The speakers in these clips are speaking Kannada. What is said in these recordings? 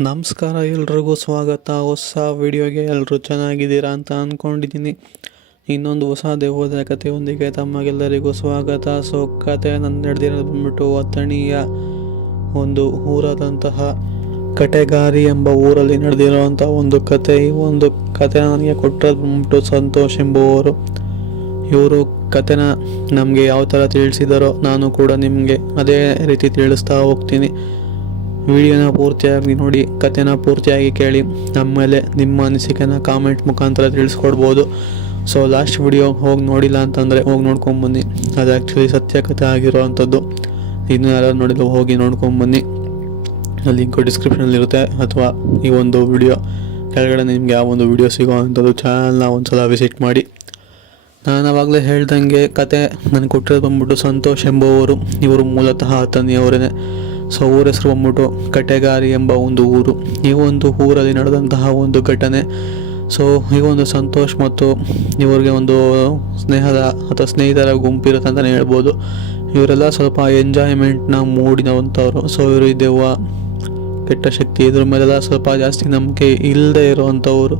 ನಮಸ್ಕಾರ, ಎಲ್ರಿಗೂ ಸ್ವಾಗತ. ಹೊಸ ವಿಡಿಯೋಗೆ ಎಲ್ಲರೂ ಚೆನ್ನಾಗಿದ್ದೀರಾ ಅಂತ ಅಂದ್ಕೊಂಡಿದ್ದೀನಿ ಇನ್ನೊಂದು ಹೊಸ ದೇವದ ಕಥೆಯೊಂದಿಗೆ ತಮಗೆಲ್ಲರಿಗೂ ಸ್ವಾಗತ. ಸೊ, ಕತೆ ನನ್ನ ನಡೆದಿರೋದು ಬಂದ್ಬಿಟ್ಟು ಅಥಣಿಯ ಒಂದು ಊರಾದಂತಹ ಕಟೆಗಾರಿ ಎಂಬ ಊರಲ್ಲಿ ನಡೆದಿರುವಂಥ ಒಂದು ಕತೆ. ಈ ಒಂದು ಕತೆ ನನಗೆ ಕೊಟ್ಟದ್ದು ಬಂದ್ಬಿಟ್ಟು ಸಂತೋಷ್ ಎಂಬುವವರು. ಇವರು ಕತೆನ ನಮಗೆ ಯಾವ ಥರ ತಿಳಿಸಿದರೋ ನಾನು ಕೂಡ ನಿಮಗೆ ಅದೇ ರೀತಿ ತಿಳಿಸ್ತಾ ಹೋಗ್ತೀನಿ. ವಿಡಿಯೋನ ಪೂರ್ತಿಯಾಗಿ ನೋಡಿ ಕತೆನ ಪೂರ್ತಿಯಾಗಿ ಕೇಳಿ ನಮ್ಮ ಮೇಲೆ ನಿಮ್ಮ ಅನಿಸಿಕೆನ ಕಾಮೆಂಟ್ ಮುಖಾಂತರ ತಿಳಿಸ್ಕೊಡ್ಬೋದು. ಸೊ ಲಾಸ್ಟ್ ವಿಡಿಯೋ ಹೋಗಿ ನೋಡಿಲ್ಲ ಅಂತಂದರೆ ಹೋಗಿ ನೋಡ್ಕೊಂಬನ್ನಿ ಅದು ಆ್ಯಕ್ಚುಲಿ ಸತ್ಯ ಕತೆ ಆಗಿರೋವಂಥದ್ದು. ಇನ್ನೂ ಯಾರು ನೋಡಿಲ್ಲ ಹೋಗಿ ನೋಡ್ಕೊಂಬನ್ನಿ ಲಿಂಕು ಡಿಸ್ಕ್ರಿಪ್ಷನಲ್ಲಿರುತ್ತೆ ಅಥವಾ ಈ ಒಂದು ವಿಡಿಯೋ ಕೆಳಗಡೆ ನಿಮಗೆ ಯಾವ ಒಂದು ವಿಡಿಯೋ ಸಿಗೋ ಅಂಥದ್ದು ಚಾನಲ್ನ ಒಂದು ಸಲ ವಿಸಿಟ್ ಮಾಡಿ. ನಾನು ಆವಾಗಲೇ ಹೇಳ್ದಂಗೆ ಕತೆ ನನಗೆ ಕೊಟ್ಟಿರೋದು ಬಂದ್ಬಿಟ್ಟು ಸಂತೋಷ್ ಎಂಬುವವರು. ಇವರು ಮೂಲತಃ ತನಿಯವರೇ ಸೊ ಊರ ಹೆಸರು ಬಂದ್ಬಿಟ್ಟು ಕಟೆಗಾರಿ ಎಂಬ ಒಂದು ಊರು. ಈ ಒಂದು ಊರಲ್ಲಿ ನಡೆದಂತಹ ಒಂದು ಘಟನೆ. ಸೊ ಈ ಒಂದು ಸಂತೋಷ್ ಮತ್ತು ಇವರಿಗೆ ಒಂದು ಸ್ನೇಹದ ಅಥವಾ ಸ್ನೇಹಿತರ ಗುಂಪಿರುತ್ತೆ ಅಂತಲೇ ಹೇಳ್ಬೋದು. ಇವರೆಲ್ಲ ಸ್ವಲ್ಪ ಎಂಜಾಯ್ಮೆಂಟ್ನ ಮೂಡಿನವಂಥವ್ರು. ಸೊ ಇವರು ದೆವ್ವ, ಕೆಟ್ಟ ಶಕ್ತಿ ಇದ್ರ ಮೇಲೆಲ್ಲ ಸ್ವಲ್ಪ ಜಾಸ್ತಿ ನಂಬಿಕೆ ಇಲ್ಲದೆ ಇರುವಂಥವರು.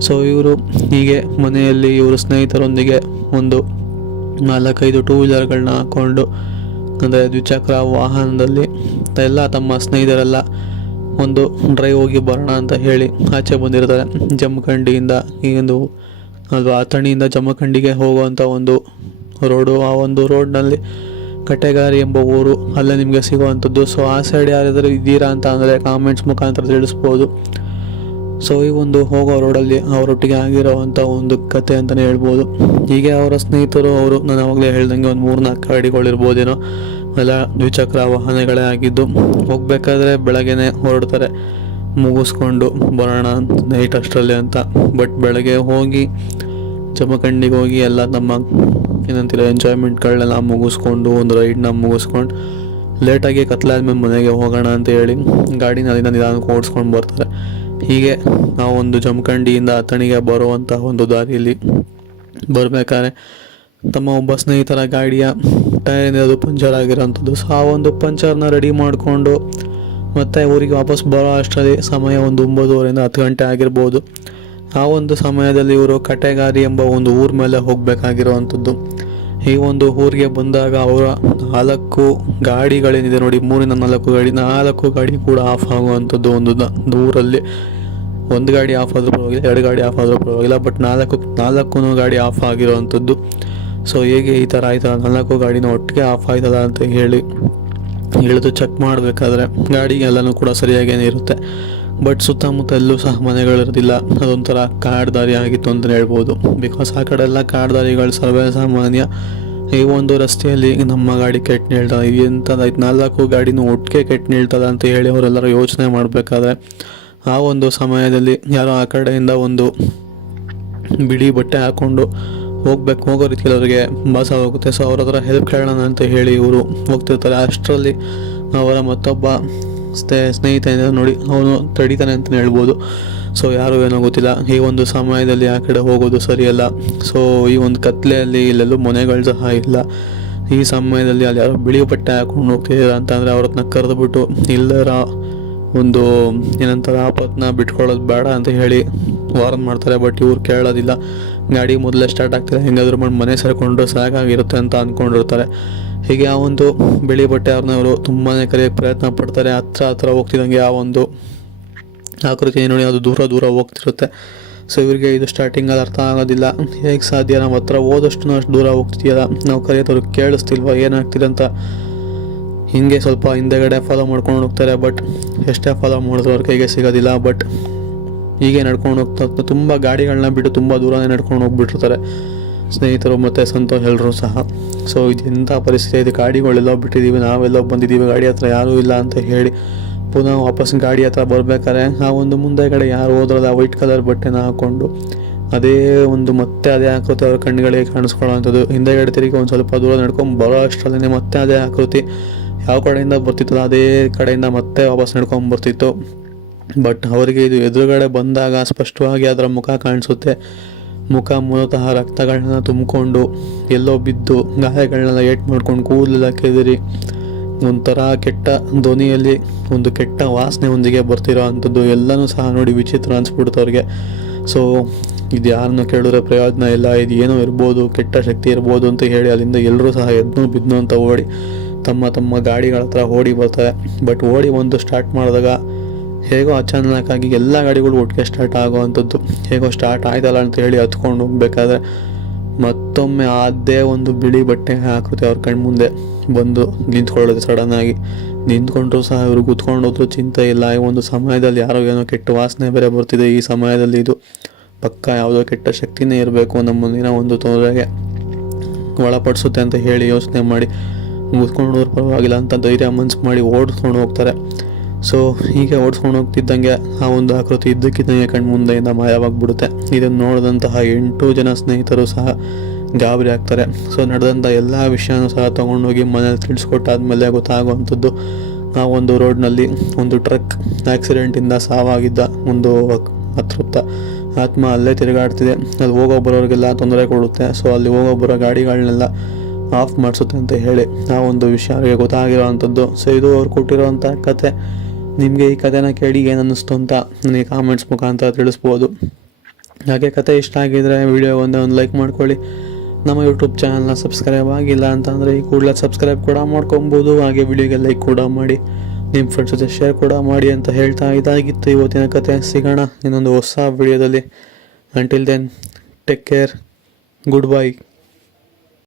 ಸೊ ಇವರು ಹೀಗೆ ಮನೆಯಲ್ಲಿ ಇವರು ಸ್ನೇಹಿತರೊಂದಿಗೆ ಒಂದು ನಾಲ್ಕೈದು ಟೂ ವೀಲರ್ಗಳನ್ನ ಹಾಕ್ಕೊಂಡು ಅಂದರೆ ದ್ವಿಚಕ್ರ ವಾಹನದಲ್ಲಿ ಎಲ್ಲ ತಮ್ಮ ಸ್ನೇಹಿತರೆಲ್ಲ ಒಂದು ಡ್ರೈವ್ ಹೋಗಿ ಬರೋಣ ಅಂತ ಹೇಳಿ ಆಚೆ ಬಂದಿರ್ತಾರೆ. ಜಮಖಂಡಿಯಿಂದ ಈ ಒಂದು ಅಲ್ವಾ, ಅಥಣಿಯಿಂದ ಜಮಖಂಡಿಗೆ ಹೋಗುವಂಥ ಒಂದು ರೋಡು ಆ ಒಂದು ರೋಡ್ನಲ್ಲಿ ಕಟ್ಟೆಗಾರಿ ಎಂಬ ಊರು ಅಲ್ಲೇ ನಿಮಗೆ ಸಿಗುವಂಥದ್ದು ಸೊ ಆ ಸೈಡ್ ಯಾರಾದರೂ ಇದ್ದೀರಾ ಅಂತ ಅಂದರೆ ಕಾಮೆಂಟ್ಸ್ ಮುಖಾಂತರ ತಿಳಿಸ್ಬೋದು. ಸೊ ಈ ಒಂದು ಹೋಗೋ ರೋಡಲ್ಲಿ ಅವರೊಟ್ಟಿಗೆ ಆಗಿರೋವಂಥ ಒಂದು ಕತೆ ಅಂತಲೇ ಹೇಳ್ಬೋದು. ಹೀಗೆ ಅವರ ಸ್ನೇಹಿತರು ಅವರು ನಾನು ಆವಾಗಲೇ ಹೇಳ್ದಂಗೆ ಒಂದು ಮೂರು ನಾಲ್ಕು ಗಾಡಿಗಳಿರ್ಬೋದೇನೋ ಎಲ್ಲ ದ್ವಿಚಕ್ರ ವಾಹನಗಳೇ ಆಗಿದ್ದು. ಹೋಗಬೇಕಾದ್ರೆ ಬೆಳಗ್ಗೆನೆ ಹೊರಡ್ತಾರೆ. ಮುಗಿಸ್ಕೊಂಡು ಬರೋಣ ನೈಟ್ ಅಷ್ಟರಲ್ಲಿ ಅಂತ. ಬಟ್ ಬೆಳಗ್ಗೆ ಹೋಗಿ, ಜಮಖಂಡಿಗೆ ಹೋಗಿ ಎಲ್ಲ ನಮ್ಮ ಏನಂತೀರ, ಎಂಜಾಯ್ಮೆಂಟ್ಗಳನ್ನೆಲ್ಲ ಮುಗಿಸ್ಕೊಂಡು, ಒಂದು ರೈಡ್ನ ಮುಗಿಸ್ಕೊಂಡು, ಲೇಟಾಗಿ ಕತ್ಲಾದ್ಮೇಲೆ ಮನೆಗೆ ಹೋಗೋಣ ಅಂತ ಹೇಳಿ ಗಾಡಿನ ಅಲ್ಲಿಂದ ನಿಧಾನಕ್ಕೆ ಓಡಿಸ್ಕೊಂಡು ಬರ್ತಾರೆ. ಹೀಗೆ ನಾವು ಒಂದು ಜಮಖಂಡಿಯಿಂದ ಅಥಣಿಗೆ ಬರುವಂತಹ ಒಂದು ದಾರಿಯಲ್ಲಿ ಬರಬೇಕಾದ್ರೆ ತಮ್ಮ ಒಬ್ಬ ಸ್ನೇಹಿತರ ಗಾಡಿಯ ಟೈರಿಂದ ಅದು ಪಂಚರ್ ಆಗಿರೋಂಥದ್ದು ಸೊ ಆ ಒಂದು ಪಂಚರ್ನ ರೆಡಿ ಮಾಡಿಕೊಂಡು ಮತ್ತೆ ಊರಿಗೆ ವಾಪಸ್ ಬರೋ ಅಷ್ಟರಲ್ಲಿ ಸಮಯ ಒಂದು ಒಂಬತ್ತುವರೆಯಿಂದ ಹತ್ತು ಗಂಟೆ ಆಗಿರ್ಬೋದು. ಆ ಒಂದು ಸಮಯದಲ್ಲಿ ಇವರು ಕಟೆಗಾರಿ ಎಂಬ ಒಂದು ಊರ ಮೇಲೆ ಹೋಗಬೇಕಾಗಿರುವಂಥದ್ದು. ಈ ಒಂದು ಊರಿಗೆ ಬಂದಾಗ ಅವರ ನಾಲ್ಕು ಗಾಡಿಗಳೇನಿದೆ ನೋಡಿ, ಮೂರಿನ ನಾಲ್ಕು ಗಾಡಿ ನಾಲ್ಕು ಗಾಡಿ ಕೂಡ ಆಫ್ ಆಗುವಂಥದ್ದು ಒಂದು ಊರಲ್ಲಿ ಒಂದು ಗಾಡಿ ಆಫ್ ಆದರೂ ಪರವಾಗಿಲ್ಲ, ಎರಡು ಗಾಡಿ ಆಫ್ ಆದರೂ ಪರವಾಗಿಲ್ಲ ಬಟ್ ನಾಲ್ಕು ನಾಲ್ಕು ಗಾಡಿ ಆಫ್ ಆಗಿರೋವಂಥದ್ದು ಸೊ ಹೇಗೆ ಈ ಥರ ಆಯ್ತಲ್ಲ ನಾಲ್ಕು ಗಾಡಿನ ಒಟ್ಟಿಗೆ ಆಫ್ ಆಯ್ತಲ್ಲ ಅಂತ ಹೇಳಿ ಇಳಿದು ಚೆಕ್ ಮಾಡಬೇಕಾದ್ರೆ ಗಾಡಿಗೆಲ್ಲನೂ ಕೂಡ ಸರಿಯಾಗೇನೆ ಇರುತ್ತೆ. ಬಟ್ ಸುತ್ತಮುತ್ತ ಎಲ್ಲೂ ಸಹ ಮನೆಗಳಿರೋದಿಲ್ಲ. ಅದೊಂಥರ ಕಾಡು ದಾರಿ ಆಗಿತ್ತು ಅಂತಲೇ ಹೇಳ್ಬೋದು. ಬಿಕಾಸ್ ಆ ಕಡೆ ಎಲ್ಲ ಕಾಡು ದಾರಿಗಳು ಸರ್ವೇ ಸಾಮಾನ್ಯ ಈ ಒಂದು ರಸ್ತೆಯಲ್ಲಿ ನಮ್ಮ ಗಾಡಿ ಕೆಟ್ಟ ನಿಲ್ತದೆ ಎಂಥದ್ದು ನಾಲ್ಕು ಗಾಡಿನೂ ಒಟ್ಟಿಗೆ ಕೆಟ್ಟ ನಿಲ್ತದ ಅಂತ ಹೇಳಿ ಅವರೆಲ್ಲರೂ ಯೋಚನೆ ಮಾಡಬೇಕಾದ್ರೆ ಆ ಒಂದು ಸಮಯದಲ್ಲಿ ಯಾರೋ ಆ ಕಡೆಯಿಂದ ಒಂದು ಬಿಳಿ ಬಟ್ಟೆ ಹಾಕ್ಕೊಂಡು ಹೋಗ್ಬೇಕು. ಹೋಗೋ ರೀತಿ ಅವರಿಗೆ ಭಾಸ ಹೋಗುತ್ತೆ ಸೊ ಅವ್ರ ಹತ್ರ ಹೆಲ್ಪ್ ಕೇಳೋಣ ಅಂತ ಹೇಳಿ ಇವರು ಹೋಗ್ತಿರ್ತಾರೆ. ಅಷ್ಟರಲ್ಲಿ ಅವರ ಮತ್ತೊಬ್ಬ ಸ್ನೇ, ಸ್ನೇಹಿತ ನೋಡಿ. ಅವನು ತಡಿತಾನೆ ಅಂತಲೇ ಹೇಳ್ಬೋದು. ಸೊ ಯಾರು ಏನೋ ಗೊತ್ತಿಲ್ಲ. ಈ ಒಂದು ಸಮಯದಲ್ಲಿ ಆ ಕಡೆ ಹೋಗೋದು ಸರಿಯಲ್ಲ. ಸೊ ಈ ಒಂದು ಕತ್ಲೆಯಲ್ಲಿ ಇಲ್ಲೆಲ್ಲೂ ಮನೆಗಳು ಸಹ ಇಲ್ಲ. ಈ ಸಮಯದಲ್ಲಿ ಅಲ್ಲಿ ಯಾರೋ ಬಿಳಿ ಬಟ್ಟೆ ಹಾಕೊಂಡು ಹೋಗ್ತಿದ್ದೀರಾ ಅಂತಂದರೆ ಅವ್ರನ್ನ ಕರೆದುಬಿಟ್ಟು ಇಲ್ಲರ ಒಂದು, ಏನಂತಾರೆ, ಆಪತ್ನ ಬಿಟ್ಕೊಳ್ಳೋದು ಬೇಡ ಅಂತ ಹೇಳಿ ವಾರನ್ ಮಾಡ್ತಾರೆ ಬಟ್ ಇವ್ರು ಕೇಳೋದಿಲ್ಲ. ಗಾಡಿ ಮೊದಲೇ ಸ್ಟಾರ್ಟ್ ಆಗ್ತಾರೆ ಹೆಂಗಾದ್ರೂ ಮಾಡಿ ಮನೆ ಸೇರಿಕೊಂಡು ಸಾಕಾಗಿರುತ್ತೆ ಅಂತ ಅಂದ್ಕೊಂಡಿರ್ತಾರೆ ಹೀಗೆ ಆ ಒಂದು ಬಿಳಿ ಬಟ್ಟೆ ಅವ್ರನ್ನವರು ತುಂಬಾ ಕರೆಯೋಕ್ಕೆ ಪ್ರಯತ್ನ ಪಡ್ತಾರೆ, ಹತ್ರ ಹತ್ರ ಹೋಗ್ತಿದ್ದಂಗೆ ಆ ಒಂದು ಆಕೃತಿ ನೋಡಿ ಅದು ದೂರ ದೂರ ಹೋಗ್ತಿರುತ್ತೆ. ಸೊ ಇವರಿಗೆ ಇದು ಸ್ಟಾರ್ಟಿಂಗಲ್ಲಿ ಅರ್ಥ ಆಗೋದಿಲ್ಲ. ಹೇಗೆ ಸಾಧ್ಯ? ನಾವು ಹತ್ರ ಹೋದಷ್ಟು ಅಷ್ಟು ದೂರ ಹೋಗ್ತಿದೆಯಲ್ಲ, ನಾವು ಕರೆಯೋದವ್ರಿಗೆ ಕೇಳಿಸ್ತಿಲ್ವ, ಏನಾಗ್ತಿದೆ ಅಂತ ಹಿಂಗೆ ಸ್ವಲ್ಪ ಹಿಂದೆಗಡೆ ಫಾಲೋ ಮಾಡ್ಕೊಂಡು ಹೋಗ್ತಾರೆ ಬಟ್ ಎಷ್ಟೇ ಫಾಲೋ ಮಾಡಿದ್ರು ಅವ್ರ ಕೈಗೆ ಸಿಗೋದಿಲ್ಲ ಬಟ್ ಹೀಗೆ ನಡ್ಕೊಂಡು ಹೋಗ್ತಾ ತುಂಬ ಗಾಡಿಗಳನ್ನ ಬಿಟ್ಟು ತುಂಬ ದೂರನೇ ನಡ್ಕೊಂಡು ಹೋಗ್ಬಿಟ್ಟಿರ್ತಾರೆ. ಸ್ನೇಹಿತರು ಮತ್ತು ಸಂತೋಷ್ ಎಲ್ಲರೂ ಸಹ. ಸೊ ಇದು ಎಂಥ ಪರಿಸ್ಥಿತಿ? ಇದು ಗಾಡಿಗಳೆಲ್ಲೋ ಬಿಟ್ಟಿದ್ದೀವಿ ನಾವೆಲ್ಲೋ ಬಂದಿದ್ದೀವಿ ಗಾಡಿ ಹತ್ರ ಯಾರೂ ಇಲ್ಲ ಅಂತ ಹೇಳಿ ಪುನಃ ವಾಪಸ್ ಗಾಡಿ ಹತ್ರ ಬರಬೇಕಾದ್ರೆ ಆ ಒಂದು ಮುಂದೆ ಕಡೆ ಯಾರು ಹೋದ್ರಲ್ಲ ವೈಟ್ ಕಲರ್ ಬಟ್ಟೆನ ಹಾಕ್ಕೊಂಡು ಅದೇ ಒಂದು ಮತ್ತೆ ಅದೇ ಆಕೃತಿ ಅವ್ರ ಕಣ್ಣುಗಳಿಗೆ ಕಾಣಿಸ್ಕೊಳ್ಳೋವಂಥದ್ದು ಹಿಂದೆಗಡೆ ತಿರುಗಿ ಒಂದು ಸ್ವಲ್ಪ ದೂರ ನಡ್ಕೊಂಡು ಬರೋ ಅಷ್ಟರಲ್ಲೇ ಮತ್ತೆ ಅದೇ ಆಕೃತಿ. ಯಾವ ಕಡೆಯಿಂದ ಬರ್ತಿತ್ತು ಅದೇ ಕಡೆಯಿಂದ ಮತ್ತೆ ವಾಪಸ್ ನಡ್ಕೊಂಡು ಬರ್ತಿತ್ತು. ಬಟ್ ಅವರಿಗೆ ಇದು ಎದುರುಗಡೆ ಬಂದಾಗ ಸ್ಪಷ್ಟವಾಗಿ ಅದರ ಮುಖ ಕಾಣಿಸುತ್ತೆ. ಮುಖ ಮೂಲತಃ ರಕ್ತಗಳನ್ನ ತುಂಬಿಕೊಂಡು ಎಲ್ಲೋ ಬಿದ್ದು ಗಾಯಗಳನ್ನೆಲ್ಲ ಏಟ್ ಮಾಡ್ಕೊಂಡು ಕೂದಲೆಲ್ಲ ಕೆದರಿ ಒಂಥರ ಕೆಟ್ಟ ಧ್ವನಿಯಲ್ಲಿ ಒಂದು ಕೆಟ್ಟ ವಾಸನೆ ಒಂದಿಗೆ ಬರ್ತಿರೋ ಅಂಥದ್ದು ಎಲ್ಲನೂ ಸಹ ನೋಡಿ ವಿಚಿತ್ರ ಅನ್ಸ್ಬಿಡ್ತು ಅವ್ರಿಗೆ. ಸೊ ಇದು ಯಾರನ್ನು ಕೇಳಿದ್ರೆ ಪ್ರಯೋಜನ ಇಲ್ಲ, ಇದು ಏನೋ ಇರ್ಬೋದು, ಕೆಟ್ಟ ಶಕ್ತಿ ಇರ್ಬೋದು ಅಂತ ಹೇಳಿ ಅಲ್ಲಿಂದ ಎಲ್ಲರೂ ಸಹ ಎದ್ದು ಬಿದ್ದು ಅಂತ ಓಡಿ ತಮ್ಮ ತಮ್ಮ ಗಾಡಿಗಳ ಹತ್ರ ಓಡಿ ಬರ್ತಾರೆ ಬಟ್ ಓಡಿ ಒಂದು ಸ್ಟಾರ್ಟ್ ಮಾಡಿದಾಗ ಹೇಗೋ ಅಚಾನಕ್ಕಾಗಿ ಎಲ್ಲ ಗಾಡಿಗಳು ಒಟ್ಟಿಗೆ ಸ್ಟಾರ್ಟ್ ಆಗೋ ಅಂಥದ್ದು ಹೇಗೋ ಸ್ಟಾರ್ಟ್ ಆಯ್ತಲ್ಲ ಅಂತ ಹೇಳಿ ಹತ್ಕೊಂಡು ಹೋಗ್ಬೇಕಾದ್ರೆ ಮತ್ತೊಮ್ಮೆ ಅದೇ ಒಂದು ಬಿಳಿ ಬಟ್ಟೆ ಆಕೃತಿ ಅವ್ರ ಕಣ್ಮುಂದೆ ಬಂದು ನಿಂತ್ಕೊಳ್ಳೋದು ಆಗಿ. ನಿಂತ್ಕೊಂಡ್ರು ಸಹ ಇವರು ಕೂತ್ಕೊಂಡೋದ್ರು ಚಿಂತೆ ಇಲ್ಲ. ಈ ಒಂದು ಸಮಯದಲ್ಲಿ ಯಾರೋ ಏನೋ ಕೆಟ್ಟ ವಾಸನೆ ಬೇರೆ ಬರ್ತಿದೆ. ಈ ಸಮಯದಲ್ಲಿ ಇದು ಪಕ್ಕ ಯಾವುದೋ ಕೆಟ್ಟ ಶಕ್ತಿನೇ ಇರಬೇಕು ನಮ್ಮ ಮುಂದಿನ ಒಂದು ತೊಂದರೆಗೆ ಒಳಪಡಿಸುತ್ತೆ ಅಂತ ಹೇಳಿ ಯೋಚನೆ ಮಾಡಿ. ಮುಗಿಸ್ಕೊಂಡು ಹೋದ್ರೆ ಪರವಾಗಿಲ್ಲ ಅಂತ ಧೈರ್ಯ ಮನ್ಸು ಮಾಡಿ ಓಡಿಸ್ಕೊಂಡು ಹೋಗ್ತಾರೆ. ಸೊ ಹೀಗೆ ಓಡಿಸ್ಕೊಂಡು ಹೋಗ್ತಿದ್ದಂಗೆ ಆ ಒಂದು ಆಕೃತಿ ಇದ್ದಕ್ಕಿದ್ದಂಗೆ ಕಣ್ಮುಂದೆಯಿಂದ ಮಾಯವಾಗ್ಬಿಡುತ್ತೆ. ಇದನ್ನು ನೋಡಿದಂತಹ ಎಂಟು ಜನ ಸ್ನೇಹಿತರು ಸಹ ಗಾಬರಿ ಆಗ್ತಾರೆ. ಸೊ ನಡೆದಂಥ ಎಲ್ಲ ವಿಷಯನೂ ಸಹ ತೊಗೊಂಡೋಗಿ ಮನೇಲಿ ತಿಳಿಸ್ಕೊಟ್ಟಾದ್ಮೇಲೆ ಗೊತ್ತಾಗುವಂಥದ್ದು, ಆ ಒಂದು ರೋಡ್ನಲ್ಲಿ ಒಂದು ಟ್ರಕ್ ಆಕ್ಸಿಡೆಂಟಿಂದ ಸಾವಾಗಿದ್ದ ಒಂದು ಅತೃಪ್ತ ಆತ್ಮ ಅಲ್ಲೇ ತಿರುಗಾಡ್ತಿದೆ. ಅಲ್ಲಿ ಹೋಗೋ ಬರೋರಿಗೆಲ್ಲ ತೊಂದರೆ ಕೊಡುತ್ತೆ. ಸೊ ಅಲ್ಲಿ ಹೋಗೋ ಬರೋ ಗಾಡಿಗಳನ್ನೆಲ್ಲ ಆಫ್ ಮಾಡಿಸುತ್ತೆ ಅಂತ ಹೇಳಿ ಆ ಒಂದು ವಿಷಯ ಅವರಿಗೆ ಗೊತ್ತಾಗಿರೋ ಅಂಥದ್ದು ಸೊ ಇದು ಅವ್ರು ಕೊಟ್ಟಿರೋವಂಥ ಕತೆ. ನಿಮಗೆ ಈ ಕಥೆನ ಕೇಳಿ ಏನು ಅನ್ನಿಸ್ತು ಅಂತ ನನಗೆ ಕಾಮೆಂಟ್ಸ್ ಮುಖಾಂತರ ತಿಳಿಸ್ಬೋದು. ಹಾಗೆ ಕತೆ ಇಷ್ಟ ಆಗಿದ್ರೆ ವಿಡಿಯೋ ಒಂದೇ ಒಂದು ಲೈಕ್ ಮಾಡ್ಕೊಳ್ಳಿ. ನಮ್ಮ ಯೂಟ್ಯೂಬ್ ಚಾನಲ್ನ ಸಬ್ಸ್ಕ್ರೈಬ್ ಆಗಿಲ್ಲ ಅಂತಂದರೆ ಈ ಕೂಡಲೇ ಸಬ್ಸ್ಕ್ರೈಬ್ ಕೂಡ ಮಾಡ್ಕೊಬೋದು. ಹಾಗೆ ವಿಡಿಯೋಗೆ ಲೈಕ್ ಕೂಡ ಮಾಡಿ. ನಿಮ್ಮ ಫ್ರೆಂಡ್ಸ್ ಜೊತೆ ಶೇರ್ ಕೂಡ ಮಾಡಿ ಅಂತ ಹೇಳ್ತಾ ಇದಾಗಿತ್ತು. ಇವತ್ತಿನ ಕತೆ ಸಿಗೋಣ ಇನ್ನೊಂದು ಹೊಸ ವಿಡಿಯೋದಲ್ಲಿ until then take care good bye